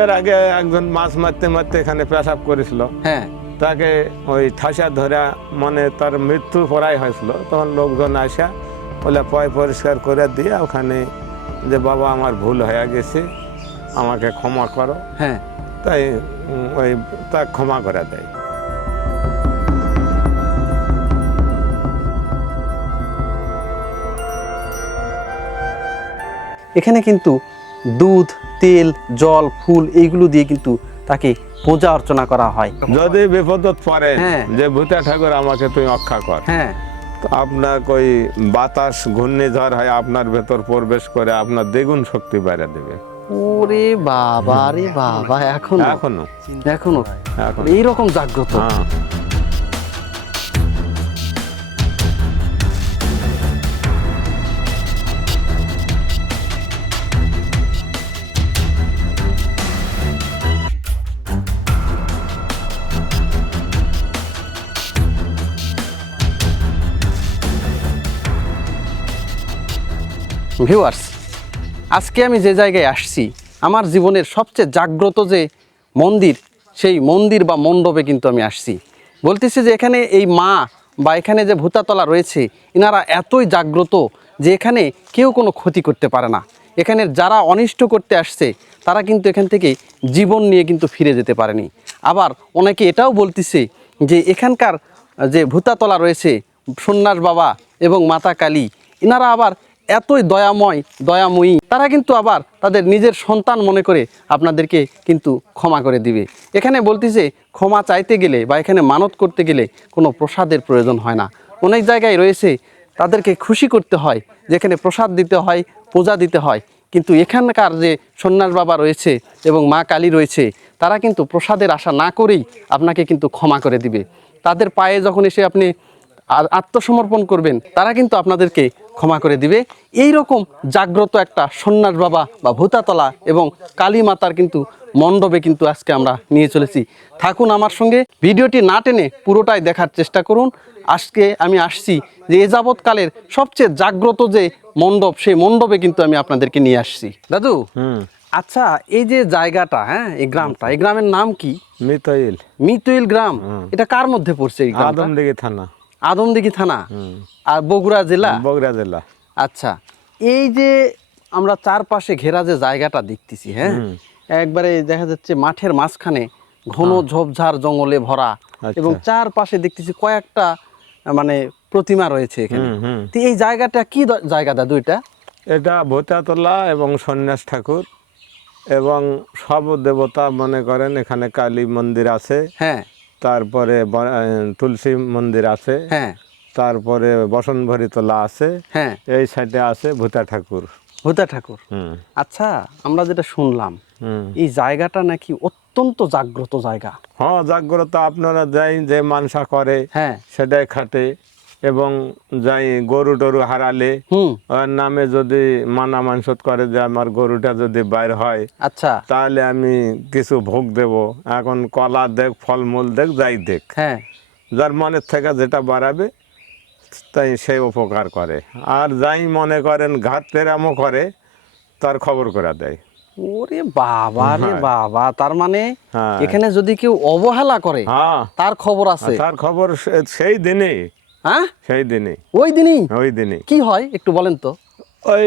এর আগে একজন মাছ মারতে মারতে এখানে পেশাব করেছিল। হ্যাঁ, তাকে ওই ঠাসা ধরে মানে তার মৃত্যু প্রায় হয়েছিল, তখন লোকজন আসা বলে পয় পরিষ্কার করে দিয়ে ওখানে যে বাবা আমার ভুল হয়ে গেছে, আমাকে ক্ষমা করো। হ্যাঁ, তাই ওই তা ক্ষমা করে দেয়। এখানে কিন্তু দুধ, তেল, জল, ফুল এইগুলো দিয়ে কিন্তু তাকে পূজা অর্চনা করা হয়। যদি বিপদত পড়ে হ্যাঁ। যে ভূতা ঠাকুর আমাকে তুই রক্ষা কর, হ্যাঁ, তো আপনার ওই বাতাস ঘূর্ণিঝড় হয় আপনার ভেতর প্রবেশ করে আপনার দ্বিগুণ শক্তি বাইরে দেবে। ওরে বাবা রে বাবা, এখনো এখনো এখনো এখন এইরকম জাগ্রত। হ্যাঁ। ভিউয়ার্স, আজকে আমি যে জায়গায় আসছি, আমার জীবনের সবচেয়ে জাগ্রত যে মন্দির, সেই মন্দির বা মণ্ডপে কিন্তু আমি আসছি। বলতেছি যে এখানে এই মা বা এখানে যে ভূতাতলা রয়েছে, এনারা এতই জাগ্রত যে এখানে কেউ কোনো ক্ষতি করতে পারে না। এখানে যারা অনিষ্ট করতে আসছে তারা কিন্তু এখান থেকে জীবন নিয়ে কিন্তু ফিরে যেতে পারেনি। আবার অনেকে এটাও বলতেছে যে এখানকার যে ভূতাতলা রয়েছে সন্ন্যাস বাবা এবং মাতা কালী, এনারা আবার এতই দয়াময়ী, তারা কিন্তু আবার তাদের নিজের সন্তান মনে করে আপনাদেরকে কিন্তু ক্ষমা করে দিবে। এখানে বলতেছে ক্ষমা চাইতে গেলে বা এখানে মানত করতে গেলে কোনো প্রসাদের প্রয়োজন হয় না। অনেক জায়গায় রয়েছে তাদেরকে খুশি করতে হয়, যেখানে প্রসাদ দিতে হয়, পূজা দিতে হয়, কিন্তু এখানকার যে সন্ন্যাস বাবা রয়েছে এবং মা কালী রয়েছে, তারা কিন্তু প্রসাদের আশা না করেই আপনাকে কিন্তু ক্ষমা করে দিবে। তাদের পায়ে যখন এসে আপনি আত্মসমর্পণ করবেন, তারা কিন্তু আপনাদেরকে ক্ষমা করে দিবে। এই রকম জাগ্রত একটা সন্ন্যাস বাবা বা ভূতাতলা এবং কালী মাতার কিন্তু মণ্ডপে কিন্তু আজকে আমরা নিয়ে চলেছি। থাকুন আমার সঙ্গে, ভিডিওটি না টেনে পুরোটাই দেখার চেষ্টা করুন। আজকে আমি আসছি যে এ যাবৎকালের সবচেয়ে জাগ্রত যে মণ্ডপ, সেই মণ্ডপে কিন্তু আমি আপনাদেরকে নিয়ে আসছি। দাদু, আচ্ছা, এই যে জায়গাটা, হ্যাঁ, এই গ্রামটা, এই গ্রামের নাম কি? মিতইল। মিতইল গ্রাম। এটা কার মধ্যে পড়ছে এই গ্রামটা? আদমদিঘি থানা। আদমদিঘি থানা আর বগুড়া জেলা। বগুড়া জেলা। আচ্ছা, এই যে আমরা চারপাশে ঘেরা যে জায়গাটা দেখতেছি, হ্যাঁ, একবারে দেখা যাচ্ছে মাঠের মাঝখানে ঘন ঝোপঝাড় জঙ্গলে ভরা, এবং চারপাশে দেখতেছি কয়েকটা মানে প্রতিমা রয়েছে এখানে। তো এই জায়গাটা কি জায়গা দাদু? এটা ভূতাতলা এবং সন্ন্যাস ঠাকুর এবং সব দেবতা মনে করেন। এখানে কালী মন্দির আছে, হ্যাঁ, তারপরে তুলসী মন্দির আছে, হ্যাঁ, তারপরে বসনভরি তোলা আছে, হ্যাঁ, এই সাইডে আছে ভূতা ঠাকুর। ভূতা ঠাকুর। আচ্ছা, আমরা যেটা শুনলাম এই জায়গাটা নাকি অত্যন্ত জাগ্রত জায়গা। হ্যাঁ, জাগ্রত। আপনারা যাই যে মানসা করে, হ্যাঁ, সেটাই খাটে, এবং যাই গরু টরু হারালে ওর নামে যদি মানা মানসত করে যে আমার গরুটা যদি বাইর হয়, আচ্ছা, তাহলে আমি কিছু ভোগ দেব। এখন কলা দেখ, ফলমূল দেখ, যাই দেখ, হ্যাঁ, যার মনের থেকে যেটা বাড়াবে তাই সে উপকার করে। আর যাই মনে করেন ঘাট তেরামো করে, তার খবর করে দেয়। ওরে বাবা রে বাবা, তার মানে হ্যাঁ। এখানে যদি কেউ অবহেলা করে, হ্যাঁ, তার খবর আছে। তার খবর সেই দিনেই। হ্যাঁ, সেই দিনই। ওই দিনই। ওই দিনই কি হয় একটু বলেন তো? ওই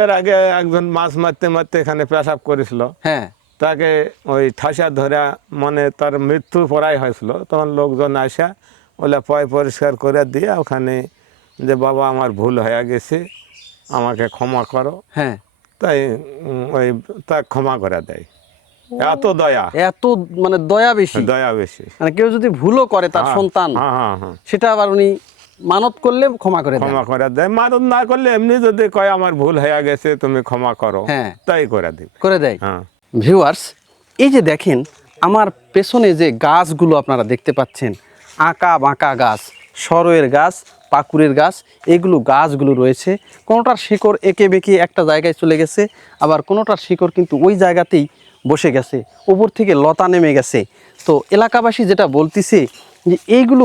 এর আগে একজন মাছ মারতে মারতে এখানে পেশাব করেছিল। হ্যাঁ, তাকে ওই ঠাসা ধরে মানে তার মৃত্যু প্রায় হয়েছিল, তখন লোকজন আসা বলে পয় পরিষ্কার করে দিয়ে ওখানে যে বাবা আমার ভুল হয়ে গেছে, আমাকে ক্ষমা করো। হ্যাঁ, তাই ওই তা ক্ষমা করে দেয়। এত দয়া, এত মানে দয়া বেশি। দয়া বেশি। মানে কেউ যদি ভুলও করে তার সন্তান, সেটা আবার উনি মানত করলে ক্ষমা করে দেন। ক্ষমা করে দেয়। মানত না করলে এমনি যদি কয় আমার ভুল হয়ে গেছে, তুমি ক্ষমা করো, হ্যাঁ, তাই করে দিবে, করে দেয়। হ্যাঁ। ভিউয়ার্স, এই যে দেখেন আমার পেছনে যে গাছগুলো আপনারা দেখতে পাচ্ছেন, আঁকা বাঁকা গাছ, সরোয়ের গাছ, পাকুড়ের গাছ, এগুলো গাছগুলো রয়েছে। কোনোটার শিকড় এঁকে বেঁকে একটা জায়গায় চলে গেছে, আবার কোনোটার শিকড় কিন্তু ওই জায়গাতেই বসে গেছে, উপর থেকে লতা নেমে গেছে। তো এলাকাবাসী যেটা বলতেছে যে এইগুলো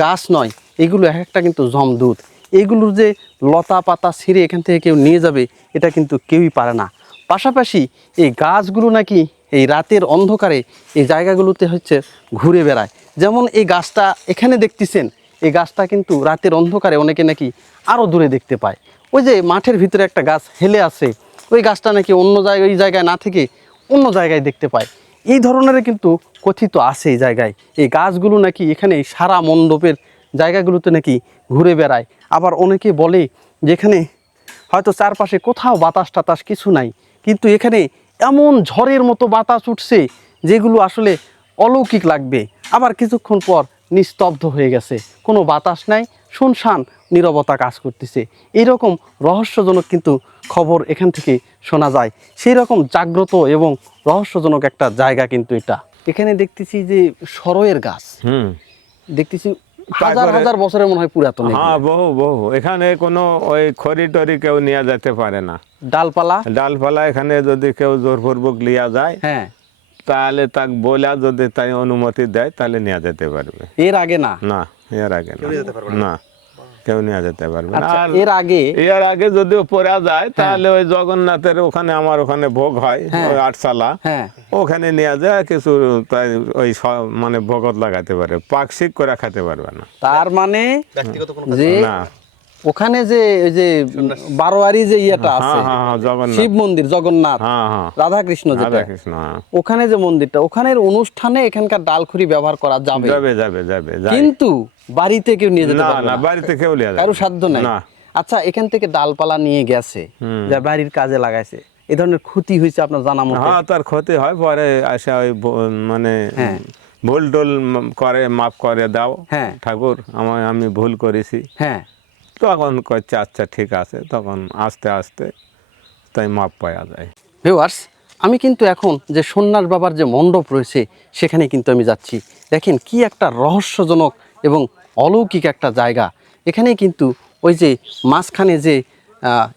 গাছ নয়, এগুলো এক একটা কিন্তু জমদূত। এইগুলোর যে লতা পাতা ছিঁড়ে এখান থেকে কেউ নিয়ে যাবে, এটা কিন্তু কেউই পারে না। পাশাপাশি এই গাছগুলো নাকি এই রাতের অন্ধকারে এই জায়গাগুলোতে হচ্ছে ঘুরে বেড়ায়। যেমন এই গাছটা এখানে দেখতেছেন, এই গাছটা কিন্তু রাতের অন্ধকারে অনেকে নাকি আরও দূরে দেখতে পায়। ওই যে মাঠের ভিতরে একটা গাছ হেলে আছে, ওই গাছটা নাকি অন্য জায়গায়, এই জায়গায় না থেকে অন্য জায়গায় দেখতে পায়। এই ধরনের কিন্তু কথিত আছে এই জায়গায়। এই গাছগুলো নাকি এখানে সারা মণ্ডপের জায়গাগুলোতে নাকি ঘুরে বেড়ায়। আবার অনেকে বলে যে এখানে হয়তো চারপাশে কোথাও বাতাস টাতাস কিছু নাই, কিন্তু এখানে এমন ঝড়ের মতো বাতাস উঠছে যেগুলো আসলে অলৌকিক লাগবে। আবার কিছুক্ষণ পর নিস্তব্ধ হয়ে গেছে, কোনো বাতাস নাই, শুনশান নীরবতা কাজ করতেছে। এইরকম রহস্যজনক কিন্তু খবর এখান থেকে শোনা যায়। সেই রকম জাগ্রত এবং রহস্যজনক একটা জায়গা কিন্তু এটা। এখানে দেখতেছি যে সরয়ের গাছ, দেখতেছি হাজার তারপরে- হাজার বছরের মনে হয় পুরাতন। হ্যাঁ, বহু বহু। এখানে কোনো ওই খড়ি টরি কেউ নিয়ে যেতে পারে না। ডালপালা, ডালপালা এখানে যদি কেউ জোরপূর্বক লিয়া যায়, হ্যাঁ, তাহলে তাকে বলা যদি তাই অনুমতি দেয় তাহলে নিয়ে যেতে পারবে। এর আগে না। না, এর আগে না, না, কেউ নিয়ে যেতে পারবে না। আচ্ছা, আর এর আগে যদিও পড়া যায় তাহলে ওই জগন্নাথের ওখানে, আমার ওখানে ভোগ হয়, হ্যাঁ। ওই আটচালা, হ্যাঁ, ওখানে নিয়ে যায় কিছু, তাই ওই মানে ভগত লাগাতে পারে, পাকশিক করে খেতে পারবে না। তার মানে যে না, ওখানে যে ওই যে বারোয়ারি যে ইয়েটা আছে, হ্যাঁ হ্যাঁ হ্যাঁ, জগন্নাথ, শিব মন্দির, জগন্নাথ, হ্যাঁ হ্যাঁ, রাধাকৃষ্ণ, যেটা রাধাকৃষ্ণ, হ্যাঁ। ওখানে যে মন্দিরটা, ওখানের অনুষ্ঠানে এখানকার ডালখুরি ব্যবহার করা যাবে, যাবে যাবে যাবে, যাই। কিন্তু বাড়িতে কেউ নিয়ে যেতে না পারবে না, না, বাড়িতে কেউ নিয়ে যাবে কারো না। সাধ্য নাই। না, আচ্ছা, এখান থেকে ডালপালা নিয়ে গেছে, যা বাড়ির কাজে লাগাইছে, এই ধরনের ক্ষতি হয়েছে আপনার জানা মতে? হ্যাঁ, তার ক্ষতি হয়, পরে আসে ওই মানে হ্যাঁ। ভুল টুল করে, মাফ করে দাও হ্যাঁ। ঠাকুর, আমি ভুল করেছি, হ্যাঁ, তখন করছে আচ্ছা ঠিক আছে, তখন আস্তে আস্তে তাই মাপ পাওয়া যায়। ভিউয়ার্স, আমি কিন্তু এখন যে সন্ন্যাস বাবার যে মণ্ডপ রয়েছে সেখানে কিন্তু আমি যাচ্ছি। দেখেন কি একটা রহস্যজনক এবং অলৌকিক একটা জায়গা। এখানে কিন্তু ওই যে মাঝখানে যে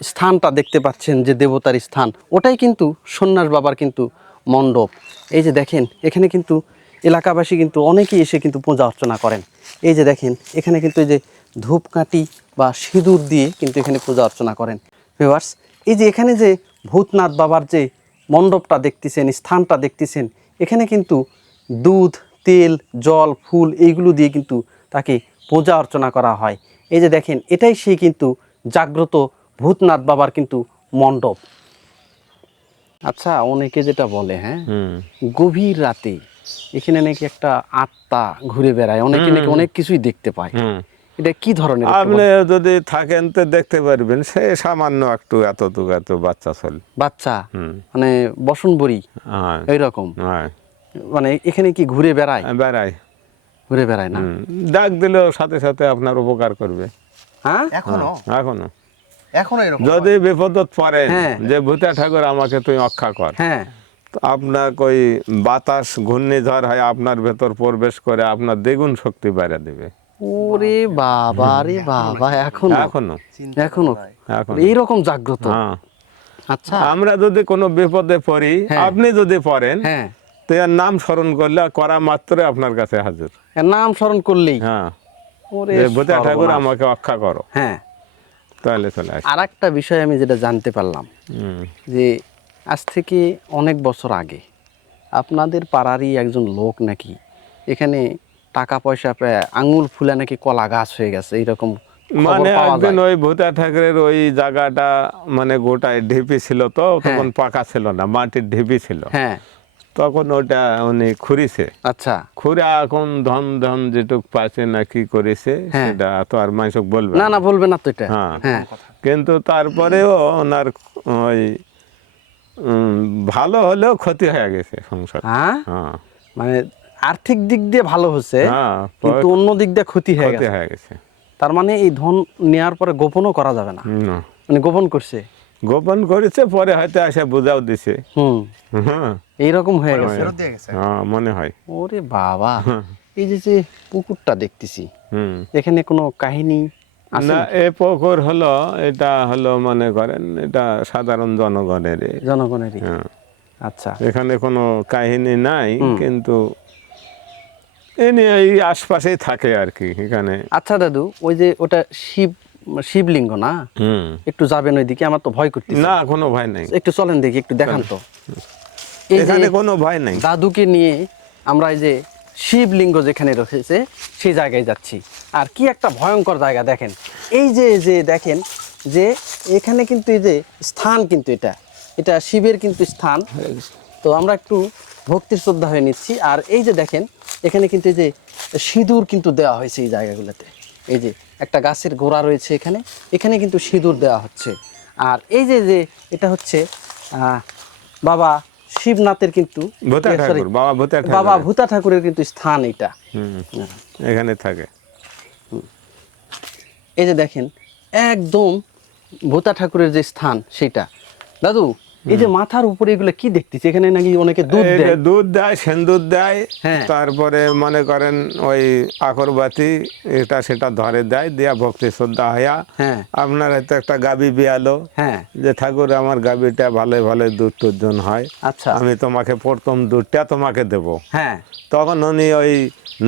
স্থানটা দেখতে পাচ্ছেন, যে দেবতার স্থান, ওটাই কিন্তু সন্ন্যাস বাবার কিন্তু মণ্ডপ। এই যে দেখেন, এখানে কিন্তু এলাকাবাসী কিন্তু অনেকেই এসে কিন্তু পূজা অর্চনা করেন। এই যে দেখেন, এখানে কিন্তু এই যে ধূপকাঠি বা সিঁদুর দিয়ে কিন্তু এখানে পূজা অর্চনা করেন। ভিউয়ার্স, এই যে এখানে যে ভূতনাথ বাবার যে মণ্ডপটা দেখতেছেন, স্থানটা দেখতেছেন, এখানে কিন্তু দুধ, তেল, জল, ফুল এইগুলো দিয়ে কিন্তু তাকে পূজা অর্চনা করা হয়। এই যে দেখেন, এটাই সেই কিন্তু জাগ্রত ভূতনাথ বাবার কিন্তু মণ্ডপ। আচ্ছা, অনেকে যেটা বলে, হ্যাঁ, গভীর রাতে এখানে নাকি একটা আত্মা ঘুরে বেড়ায়, অনেকে নাকি অনেক কিছুই দেখতে পায়। এটা কি ধরনের? আপনি যদি থাকেন তো দেখতে পারবেন, সে সামান্য একটু এতটুকু, এত বাচ্চা ছেলে, বাচ্চা, মানে বসনবরী হ্যাঁ, এইরকম, হ্যাঁ, মানে এখানে কি ঘুরে বেড়ায়? বেড়ায়, ঘুরে বেড়ায় না? ডাক দিলেও সাথে সাথে আপনার উপকার করবে। হ্যাঁ, এখনো এরকম যদি বিপদত পড়েন, হ্যাঁ। যে ভূতা ঠাকুর আমাকে তুই রক্ষা কর, হ্যাঁ, তো আপনার ওই বাতাস ঘূর্ণিঝড় হয় আপনার ভেতর প্রবেশ করে আপনার দ্বিগুণ শক্তি বাইরে দিবে। ওরে বাবা রে বাবা, এখনো এখনো এখনো এখনো এইরকম জাগ্রত? হ্যাঁ, আচ্ছা, আমরা যদি কোনো বিপদে পড়ি, হ্যাঁ। আপনি যদি পড়েন, হ্যাঁ, তো এর নাম স্মরণ করলে করা মাত্রই আপনার কাছে হাজির। এর নাম স্মরণ করলেই, হ্যাঁ, ওরে যে ভূতা ঠাকুর সর্বনাশ। আমাকে রক্ষা করো, হ্যাঁ। তাহলে চলে আসে। আর একটা বিষয় আমি যেটা জানতে পারলাম, যে আজ থেকে অনেক বছর আগে আপনাদের পাড়ারই একজন লোক নাকি এখানে টাকা পয়সা পেয়ে আঙুল ফুলে নাকি কলা গাছ হয়ে গেছে, এইরকম খবর মানে পাওয়া একদিন যায়। ওই ভূতা ঠাকুরের ওই জায়গাটা মানে গোটায় ঢিপি ছিল, তো তখন পাকা ছিল না, মাটির ঢিপি ছিল, হ্যাঁ, তখন ওটা উনি খুঁড়িছে, আচ্ছা, খুঁড়ে এখন ধন ধন যেটুক পাইছে না কি করেছে হ্যাঁ। সেটা তো আর মানুষক বলবে না না, বলবে না তো এটা। হ্যাঁ। হ্যাঁ, কিন্তু তারপরেও ওনার ওই ভালো হলেও ক্ষতি হয়ে গেছে সংসার। হ্যাঁ, হ্যাঁ, মানে আর্থিক দিক দিয়ে ভালো হচ্ছে, হ্যাঁ, কিন্তু অন্য দিক দিয়ে ক্ষতি হয়ে ক্ষতি গেছে। হয়ে গেছে। তার মানে এই ধন নেওয়ার পরে গোপনও করা যাবে না, না, মানে গোপন করছে। গোপন করেছে, পরে হয়তো এসে বোঝাও দিছে। হ্যাঁ, এইরকম হয়ে গেছে। ফেরত দিয়ে গেছে। হ্যাঁ, মনে হয়। ওরে বাবা, এই যে পুকুরটা দেখতেছি, হুম, এখানে কোনো কাহিনী আছে? না, এ পুকুর হলো, এটা হলো মনে করেন এটা সাধারণ জনগণের। জনগণেরই? হ্যাঁ, আচ্ছা, এখানে কোনো কাহিনী নাই, কিন্তু এ নিয়ে এই আশপাশেই থাকে আর কি এখানে। আচ্ছা দাদু, ওই যে ওটা শিব শিবলিঙ্গ না? হুম। একটু যাবেন ওইদিকে, আমার তো ভয় করতেছে। না, কোনো ভয় নাই, একটু চলেন দেখি, একটু দেখান তো। এই যে এখানে কোনো ভয় নাই। দাদুকে নিয়ে আমরা এই যে শিবলিঙ্গ যেখানে রয়েছে সেই জায়গায় যাচ্ছি। আর কি একটা ভয়ঙ্কর জায়গা দেখেন। এই যে যে দেখেন যে এখানে কিন্তু এই যে স্থান, কিন্তু এটা শিবের কিন্তু স্থান। তো আমরা একটু ভক্তির শ্রদ্ধা হয়ে নিচ্ছি। আর এই যে দেখেন এখানে কিন্তু এই যে সিঁদুর কিন্তু দেওয়া হয়েছে এই জায়গাগুলোতে। এই যে একটা গাছের গোড়া রয়েছে এখানে, এখানে কিন্তু সিঁদুর দেওয়া হচ্ছে। আর এই যে যে এটা হচ্ছে বাবা শিবনাথের কিন্তু ভূতা ঠাকুর, বাবা ভূতা ঠাকুর, বাবা ভূতা ঠাকুরের কিন্তু স্থান এটা। এখানে থাকে। এই যে দেখেন একদম ভূতা ঠাকুরের যে স্থান সেটা। দাদু, এই যে মাথার উপরে এগুলো কি দেখতেছি? এখানে নাকি অনেকে দুধ এই যে দেয়। দুধ দেয়, সেন্দুর দেয়, হ্যাঁ। তারপরে মনে করেন ওই আকরবাতি এটা সেটা ধরে দেয়, দিয়া ভক্তি শ্রদ্ধা হইয়া হ্যাঁ আপনার হয়তো একটা গাবি বিয়ালো, হ্যাঁ। যে ঠাকুর আমার গাবিটা ভালো ভালো দুধ টুধন হয়, আচ্ছা। আমি তোমাকে প্রথম দুধটা তোমাকে দেব। হ্যাঁ। তখন উনি ওই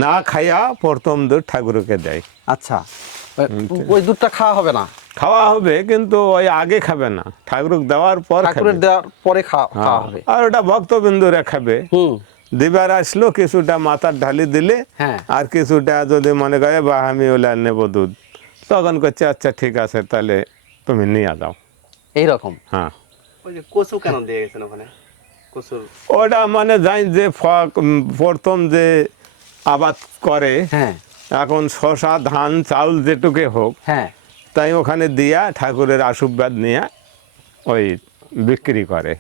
না খাইয়া প্রথম দুধ ঠাকুরকে দেয়। আচ্ছা, ওই দুধটা খাওয়া হবে না? খাওয়া হবে, কিন্তু ওই আগে খাবে না, ঠাকুর দেওয়ার পর খাবে। ঠাকুরের দেওয়ার পরে খাওয়া হবে। আর ওটা ভক্তবিন্দুরা খাবে। দিবার আসলো কিছুটা মাথার ঢালি দিলে, হ্যাঁ। আর কিছুটা যদি মনে করে বা আমি ওলা নেব দুধ, তখন করছে আচ্ছা ঠিক আছে তাহলে তুমি নিয়ে যাও। এইরকম। হ্যাঁ। ওই যে কচু কেন দিয়ে গেছেন ওখানে? কচুর ওটা মানে যাই যে প্রথম যে আবাদ করে, হ্যাঁ এখন শশা ধান চাউল যেটুকে হোক, হ্যাঁ, তাই ওখানে দিয়া ঠাকুরের আশীর্বাদ নিয়ে ওই বিক্রি করে।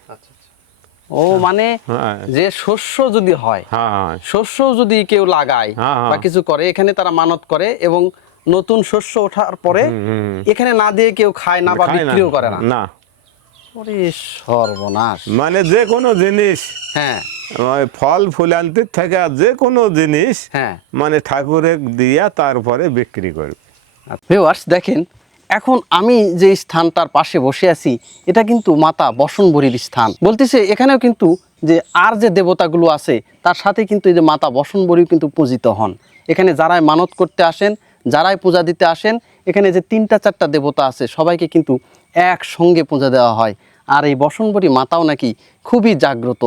ও মানে হ্যাঁ যে শস্য যদি হয়, হ্যাঁ শস্য যদি কেউ লাগায় হ্যাঁ, বা কিছু করে, এখানে তারা মানত করে এবং নতুন শস্য ওঠার পরে এখানে না দিয়ে কেউ খায় না বা খায় না, বিক্রিও করে না। না। ওরে সর্বনাশ। মানে যে কোনো জিনিস, হ্যাঁ ওই ফল ফুলান্তির থেকে যে কোনো জিনিস হ্যাঁ। মানে ঠাকুরে দিয়া তারপরে বিক্রি করবে। ভিউয়ার্স দেখেন, এখন আমি যে স্থানটার পাশে বসে আছি এটা কিন্তু মাতা বসনবরীর স্থান। বলতেছে এখানেও কিন্তু যে আর যে দেবতাগুলো আছে তার সাথে কিন্তু এই যে মাতা বসনবরী কিন্তু পূজিত হন। এখানে যারাই মানত করতে আসেন, যারাই পূজা দিতে আসেন, এখানে যে 3-4টা দেবতা আছে সবাইকে কিন্তু একসঙ্গে পূজা দেওয়া হয়। আর এই বসনবরী মাতাও নাকি খুবই জাগ্রত।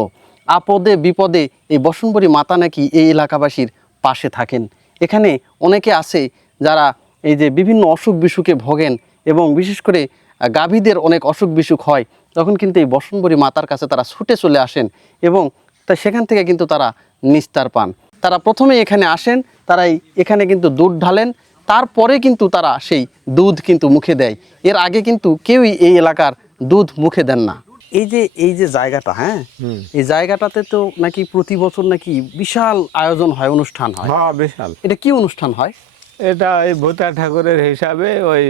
আপদে বিপদে এই বসনবরী মাতা নাকি এই এলাকাবাসীর পাশে থাকেন। এখানে অনেকে আছে যারা এই যে বিভিন্ন অসুখ বিসুখে ভোগেন এবং বিশেষ করে গাভীদের অনেক অসুখ বিসুখ হয়, তখন কিন্তু এই বসনবরী মাতার কাছে তারা ছুটে চলে আসেন এবং সেখান থেকে কিন্তু তারা নিস্তার পান। তারা প্রথমে এখানে আসেন, তারাই এখানে কিন্তু দুধ ঢালেন, তারপরে কিন্তু তারা সেই দুধ কিন্তু মুখে দেয়। এর আগে কিন্তু কেউই এই এলাকার দুধ মুখে দেন না। এই যে জায়গাটা, হ্যাঁ, এই জায়গাটাতে তো নাকি প্রতি বছর নাকি বিশাল আয়োজন হয়, অনুষ্ঠান হয়। হ্যাঁ বিশাল। এটা কি অনুষ্ঠান হয়? এটা এই ভূতা ঠাকুরের হিসাবে ওই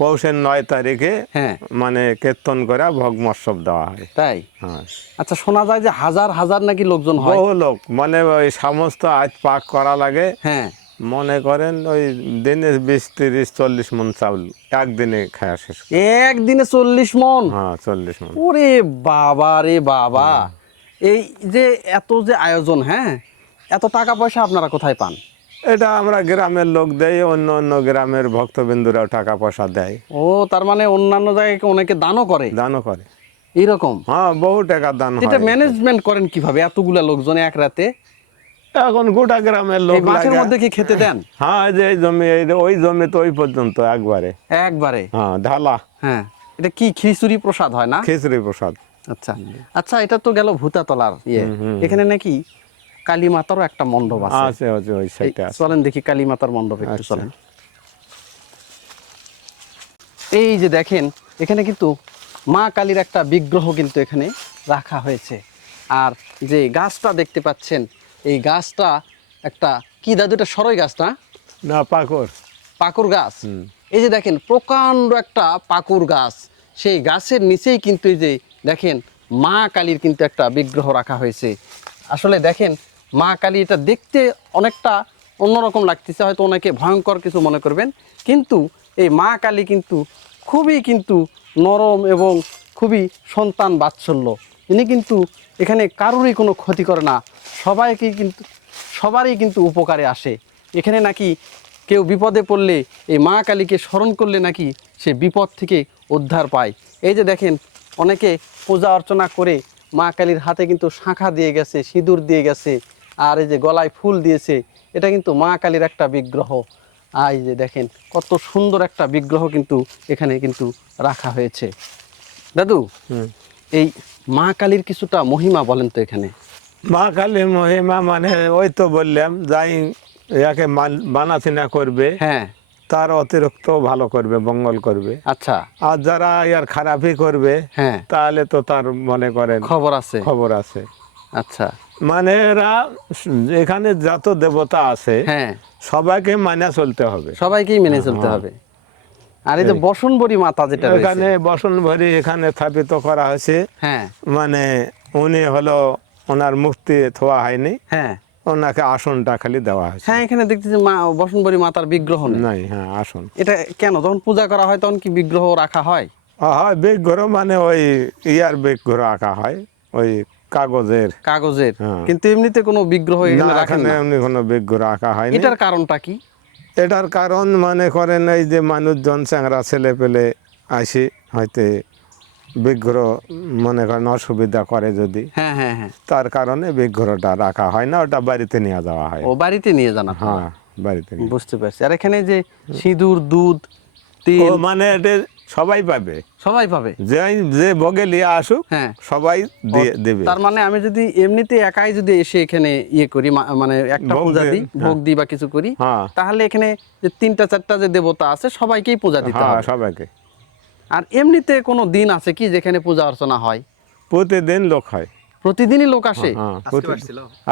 পৌষের 9 তারিখে হ্যাঁ মানে কীর্তন করে ভোগমোৎসব দেওয়া হয়। তাই? হ্যাঁ। আচ্ছা, শোনা যায় যে হাজার হাজার নাকি লোকজন হয়। বহু লোক, মানে ওই সমস্ত আজ পাক করা লাগে। হ্যাঁ। মনে করেন ওই দিনে 20-30-40 মণ চাউল একদিনে খাওয়া শেষ। একদিনে 40 মণ? হ্যাঁ 40 মণ। ওরে বাবা রে বাবা। এই যে এত যে আয়োজন, হ্যাঁ, এত টাকা পয়সা আপনারা কোথায় পান? এটা আমরা গ্রামের লোক দেয়, অন্য অন্য গ্রামের ভক্তবিন্দুরাও টাকা পয়সা দেয়। ও, তার মানে অন্যান্য জায়গায় অনেকে দানও করে? দানও করে এইরকম? হ্যাঁ, বহু টাকা দান হয়। এটা ম্যানেজমেন্ট করেন কিভাবে এতগুলা লোকজন এক রাতে? এখন গোটা গ্রামের লোক মাঠের লাগা। মধ্যে কি খেতে দেন? হ্যাঁ, যে এই জমি, ওই জমি তো ওই পর্যন্ত একবারে। হ্যাঁ, ঢালা। হ্যাঁ। এটা কি খিচুড়ি প্রসাদ হয় না? খিচুড়ি প্রসাদ। আচ্ছা আচ্ছা, এটা তো গেল ভূতাতলার ইয়ে। এখানে নাকি কালী মাতারও একটা মণ্ডপ আছে। আছে ওই সাইডে আছে। চলেন দেখি কালী মাতার মণ্ডপে একটু আচ্ছা। চলেন। এই যে দেখেন এখানে কিন্তু মা কালীর একটা বিগ্রহ কিন্তু এখানে রাখা হয়েছে। আর যে গাছটা দেখতে পাচ্ছেন, এই গাছটা একটা কি দাদু, এটা সরই গাছ না? না, পাকর। পাকুর গাছ। এই যে দেখেন প্রকাণ্ড একটা পাকুর গাছ, সেই গাছের নিচেই কিন্তু এই যে দেখেন মা কালীর কিন্তু একটা বিগ্রহ রাখা হয়েছে। আসলে দেখেন মা কালী, এটা দেখতে অনেকটা অন্যরকম লাগতেছে, হয়তো অনেকে ভয়ঙ্কর কিছু মনে করবেন, কিন্তু এই মা কালী কিন্তু খুবই কিন্তু নরম এবং খুবই সন্তান বাৎসল্য। ইনি কিন্তু এখানে কারোরই কোনো ক্ষতি করে না, সবাইকে কিন্তু সবারই কিন্তু উপকারে আসে। এখানে নাকি কেউ বিপদে পড়লে এই মা কালীকে স্মরণ করলে নাকি সে বিপদ থেকে উদ্ধার পায়। এই যে দেখেন অনেকে পূজা অর্চনা করে মা কালীর হাতে কিন্তু শাঁখা দিয়ে গেছে, সিঁদুর দিয়ে গেছে, আর এই যে গলায় ফুল দিয়েছে। এটা কিন্তু মা কালীর একটা বিগ্রহ। আর এই যে দেখেন কত সুন্দর একটা বিগ্রহ কিন্তু এখানে কিন্তু রাখা হয়েছে। দাদু, এই মা কালীর কিছুটা মহিমা বলেন তো এখানে। মা কালী মহিমা মানে ওই তো বললাম, যাই ইয়াকে বানাচিনা করবে হ্যাঁ, তার অতিরিক্ত ভালো করবে, মঙ্গল করবে। আচ্ছা, আর যারা ইয়ার খারাপই করবে হ্যাঁ, তাহলে তো তার মনে করেন খবর আছে। খবর আছে। আচ্ছা, মানে এরা এখানে যত দেবতা আছে হ্যাঁ, সবাইকে মানা চলতে হবে, সবাইকেই মেনে চলতে হবে। আর এই যে বসনবরী মাতা যেটা রয়েছে, এখানে বসনভরি এখানে স্থাপিত করা হয়েছে। হ্যাঁ, মানে উনি হলো, ওনার মূর্তি থোয়া হয়নি, হ্যাঁ, ওনাকে আসনটা খালি দেওয়া হয়েছে। হ্যাঁ, এখানে দেখতেছি মা বসনবরী মাতার বিগ্রহ নেই। নাই, হ্যাঁ, আসন। এটা কেন, যখন পূজা করা হয় তখন কি বিগ্রহ রাখা হয়? হয় বিগ্রহ, মানে ওই ইয়ার বিগ্রহ আঁকা হয়, ওই কাগজের। কাগজের? হ্যাঁ। কিন্তু এমনিতে কোনো বিগ্রহ না, এখানে রাখেন এখানে না। এমনি কোনো বিগ্রহ আঁকা হয়নি। এটার কারণটা কি? এটার কারণ মনে করেন এই যে মানুষজন চ্যাংরা ছেলে পেলে আসে, হয়তো বিগ্রহ মনে করেন অসুবিধা করে যদি, হ্যাঁ, হ্যাঁ, হ্যাঁ, তার কারণে বিগ্রহটা রাখা হয় না, ওটা বাড়িতে নিয়ে যাওয়া হয়। ও বাড়িতে নিয়ে যান আপনারা? হ্যাঁ, বাড়িতে নিয়ে। বুঝতে পারছি। আর এখানে যে সিঁদুর, দুধ, ও তেল মানে এটা সবাই পাবে, সবাই পাবে? যে যে ভোগে নিয়ে আসুক হ্যাঁ, সবাই দেবে। তার মানে আমি যদি এমনিতে একাই যদি এসে এখানে ইয়ে করি, মানে একটা ভোগ পূজা দিই, দিই, ভোগ দিই বা কিছু করি, হ্যাঁ, তাহলে এখানে যে 3-4টা যে দেবতা আছে সবাইকেই পূজা দিতে হ্যাঁ, হবে। সবাইকে। আর এমনিতে কোনো দিন আছে কি যেখানে পূজা অর্চনা হয়? প্রতিদিন লোক হয়। প্রতিদিনই লোক আসে? হ্যাঁ,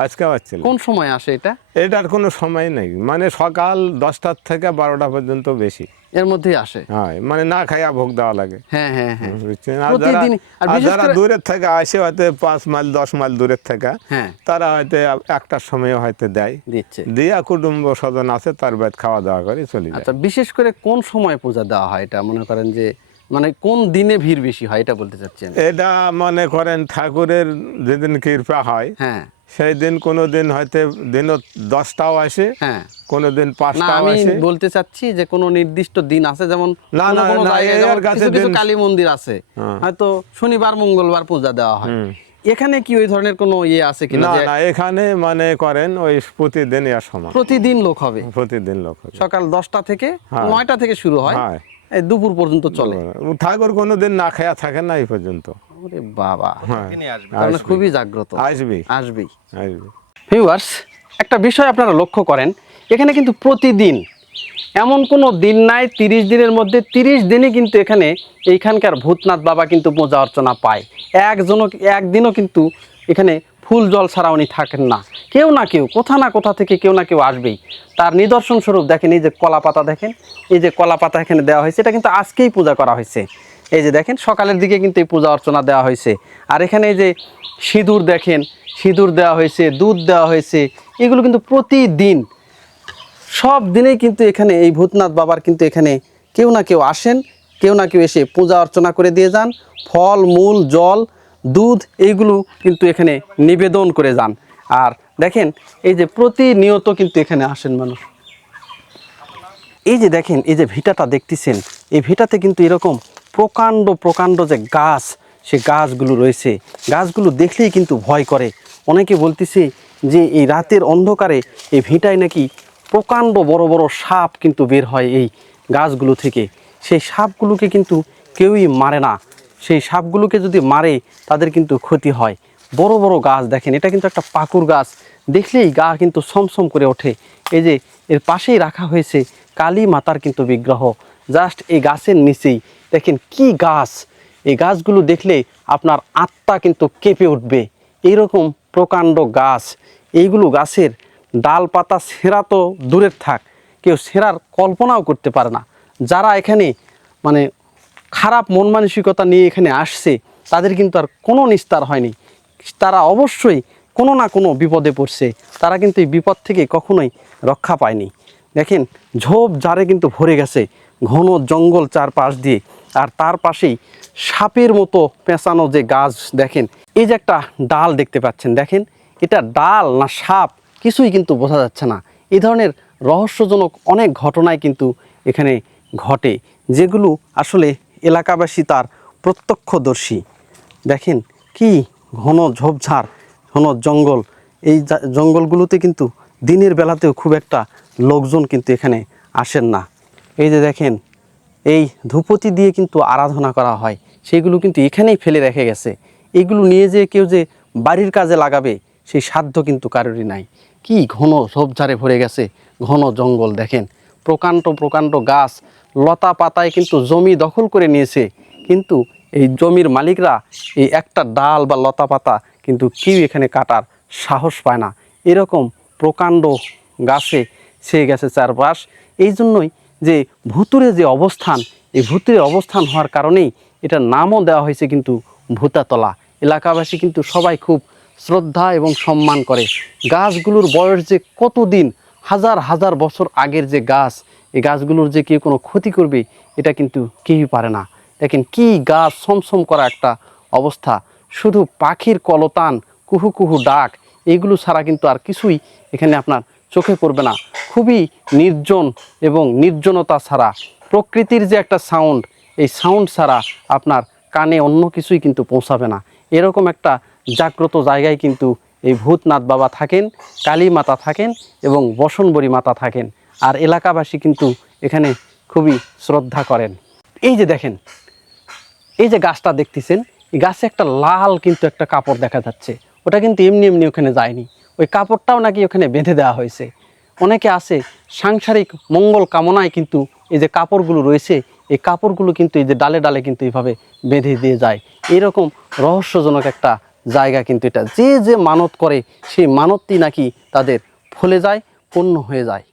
আজকে আসছিল। কোন সময় আসে এটা? এটার কোনো সময় নেই, মানে সকাল 10টা থেকে 12টা পর্যন্ত বেশি। এর মধ্যেই আসে? হ্যাঁ, মানে না খাইয়া ভোগ দেওয়া লাগে। হ্যাঁ, হ্যাঁ, হ্যাঁ, বুঝছেন? আর প্রতিদিন। আর বিশেষ যারা করে দূরের থেকে আসে, হয়তো 5 মাইল 10 মাইল দূরের থেকে, হ্যাঁ, তারা হয়তো একটার সময় হয়তো দেয়, দিচ্ছে। দিয়া কুটুম্ব স্বজন আছে তার বাড়ি খাওয়া দাওয়া করে চলে যায়। আচ্ছা, বিশেষ করে কোন সময় পূজা দেওয়া হয় এটা মনে করেন যে, মানে কোন দিনে ভিড় বেশি হয় এটা বলতে চাচ্ছেন? এটা মনে করেন ঠাকুরের যেদিন কৃপা হয় হ্যাঁ, সেই দিন, কোনো দিন হয়তো দিনও 10টাও আসে, হ্যাঁ। কোনো দিন না, 5টাও আমি আসে। বলতে চাচ্ছি যে কোনো নির্দিষ্ট দিন আছে, যেমন না, কোনো না, কোনো না, জায়গায় এর যেমন কাছে কিছু কিছু দিন- কালী মন্দির আছে, হ্যাঁ। হয়তো শনিবার মঙ্গলবার পূজা দেওয়া হয়। এখানে কি ওই ধরনের কোনো ইয়ে আছে কিনা না, যে না, এখানে মানে করেন ওই প্রতিদিন এর সময়, প্রতিদিন লোক হবে? প্রতিদিন লোক হবে। সকাল 10টা থেকে হ্যাঁ। 9টা থেকে শুরু হয়, হ্যাঁ। এই দুপুর পর্যন্ত চলে। ঠাকুর কোনোদিন না খায়া থাকে না এই পর্যন্ত। ওরে বাবা, হ্যাঁ, তার মানে খুবই জাগ্রত। আসবি, আসবেই। আসবি। ভিউয়ার্স, একটা বিষয় আপনারা লক্ষ্য করেন, এখানে কিন্তু প্রতিদিন, এমন কোনো দিন নাই 30 দিনের মধ্যে 30 দিনই কিন্তু এইখানকার ভূতনাথ বাবা কিন্তু পূজা অর্চনা পায়। একদিনও কিন্তু এখানে ফুল জল ছাড়া উনি থাকেন না। কেউ না কেউ, কোথা না কোথা থেকে কেউ না কেউ আসবেই। তার নিদর্শন স্বরূপ দেখেন, এই যে কলা পাতা দেখেন, এই যে কলা পাতা এখানে দেওয়া হয়েছে, এটা কিন্তু আজকেই পূজা করা হয়েছে। এই যে দেখেন সকালের দিকে কিন্তু এই পূজা অর্চনা দেওয়া হয়েছে। আর এখানে এই যে সিঁদুর দেখেন, সিঁদুর দেওয়া হয়েছে, দুধ দেওয়া হয়েছে, এগুলো কিন্তু প্রতিদিন, সব দিনেই কিন্তু এখানে এই ভূতনাথ বাবার কিন্তু এখানে কেউ না কেউ আসেন, কেউ না কেউ এসে পূজা অর্চনা করে দিয়ে যান। ফল মূল, জল, দুধ এইগুলো কিন্তু এখানে নিবেদন করে যান। আর দেখেন এই যে প্রতিনিয়ত কিন্তু এখানে আসেন মানুষ। এই যে দেখেন, এই যে ভিটাটা দেখতেছেন, এই ভিটাতে কিন্তু এরকম প্রকাণ্ড প্রকাণ্ড যে গাছ, সে গাছগুলো রয়েছে, গাছগুলো দেখলেই কিন্তু ভয় করে। অনেকে বলতেছে যে এই রাতের অন্ধকারে এই ভিটায় নাকি প্রকাণ্ড বড় বড় সাপ কিন্তু বের হয় এই গাছগুলো থেকে। সেই সাপগুলোকে কিন্তু কেউই মারে না, সেই সাপগুলোকে যদি মারে তাদের কিন্তু ক্ষতি হয়। বড় বড় গাছ দেখেন, এটা কিন্তু একটা পাকুর গাছ, দেখলেই গা কিন্তু ছমছম করে ওঠে। এই যে এর পাশেই রাখা হয়েছে কালী মাতার কিন্তু বিগ্রহ, জাস্ট এই গাছের নিচেই দেখেন কি গাছ। এই গাছগুলো দেখলে আপনার আত্মা কিন্তু কেঁপে উঠবে। এইরকম প্রকাণ্ড গাছ, এইগুলো গাছের ডাল পাতা ছেঁড়া তো দূরের থাক, কেউ ছেঁড়ার কল্পনাও করতে পারে না। যারা এখানে মানে খারাপ মন মানসিকতা নিয়ে এখানে আসছে, তাদের কিন্তু আর কোনো নিস্তার হয়নি। তারা অবশ্যই কোনো না কোনো বিপদে পড়ছে, তারা কিন্তু এই বিপদ থেকে কখনোই রক্ষা পায়নি। দেখেন ঝোপ ঝাড়ে কিন্তু ভরে গেছে, ঘন জঙ্গল চারপাশ দিয়ে, আর তার পাশেই সাপের মতো পেঁচানো যে গাছ দেখেন। এই যে একটা ডাল দেখতে পাচ্ছেন, দেখেন এটা ডাল না সাপ কিছুই কিন্তু বোঝা যাচ্ছে না। এই ধরনের রহস্যজনক অনেক ঘটনাই কিন্তু এখানে ঘটে, যেগুলো আসলে এলাকাবাসী তার প্রত্যক্ষদর্শী। দেখেন কি ঘন ঝোপঝাড়, ঘন জঙ্গল। এই জঙ্গলগুলোতে কিন্তু দিনের বেলাতেও খুব একটা লোকজন কিন্তু এখানে আসেন না। এই যে দেখেন, এই ধূপতি দিয়ে কিন্তু আরাধনা করা হয়, সেগুলো কিন্তু এখানেই ফেলে রেখে গেছে। এগুলো নিয়ে যে কেউ যে বাড়ির কাজে লাগাবে সেই সাধ্য কিন্তু কারোরই নাই। কি ঘন ঝোপঝাড়ে ভরে গেছে, ঘন জঙ্গল। দেখেন প্রকাণ্ড প্রকাণ্ড গাছ, লতা পাতায় কিন্তু জমি দখল করে নিয়েছে, কিন্তু এই জমির মালিকরা এই একটা ডাল বা লতা পাতা কিন্তু কেউ এখানে কাটার সাহস পায় না। এরকম প্রকাণ্ড গাছে ছেয়ে গেছে চারপাশ। এই জন্যই যে ভুতুরে যে অবস্থান, এই ভুতুরে অবস্থান হওয়ার কারণেই এটার নামও দেওয়া হয়েছে কিন্তু ভূতাতলা। এলাকাবাসী কিন্তু সবাই খুব শ্রদ্ধা এবং সম্মান করে। গাছগুলোর বয়স যে কতদিন, হাজার হাজার বছর আগের যে গাছ, এই গাছগুলোর যে কেউ কোনো ক্ষতি করবে এটা কিন্তু কেউই পারে না। দেখেন কি গাছ, ছমছম করা একটা অবস্থা, শুধু পাখির কলতান, কুহু কুহু ডাক, এইগুলো ছাড়া কিন্তু আর কিছুই এখানে আপনার চোখে পড়বে না। খুবই নির্জন এবং নির্জনতা ছাড়া প্রকৃতির যে একটা সাউন্ড, এই সাউন্ড ছাড়া আপনার কানে অন্য কিছুই কিন্তু পৌঁছাবে না। এরকম একটা জাগ্রত জায়গায় কিন্তু এই ভূতনাথ বাবা থাকেন, কালী মাতা থাকেন এবং বসনবরী মাতা থাকেন। আর এলাকাবাসী কিন্তু এখানে খুবই শ্রদ্ধা করেন। এই যে দেখেন, এই যে গাছটা দেখতেছেন, এই গাছে একটা লাল কিন্তু একটা কাপড় দেখা যাচ্ছে। ওটা কিন্তু এমনি এমনি ওখানে যায়নি, ওই কাপড়টাও নাকি ওখানে বেঁধে দেওয়া হয়েছে। অনেকে আছে সাংসারিক মঙ্গল কামনায় কিন্তু এই যে কাপড়গুলো রয়েছে, এই কাপড়গুলো কিন্তু এই যে ডালে ডালে কিন্তু এইভাবে বেঁধে দিয়ে যায়। এরকম রহস্যজনক একটা জায়গা কিন্তু এটা। যে যে মানত করে সেই মানতটি নাকি তাদের ফলে যায়, পূর্ণ হয়ে যায়।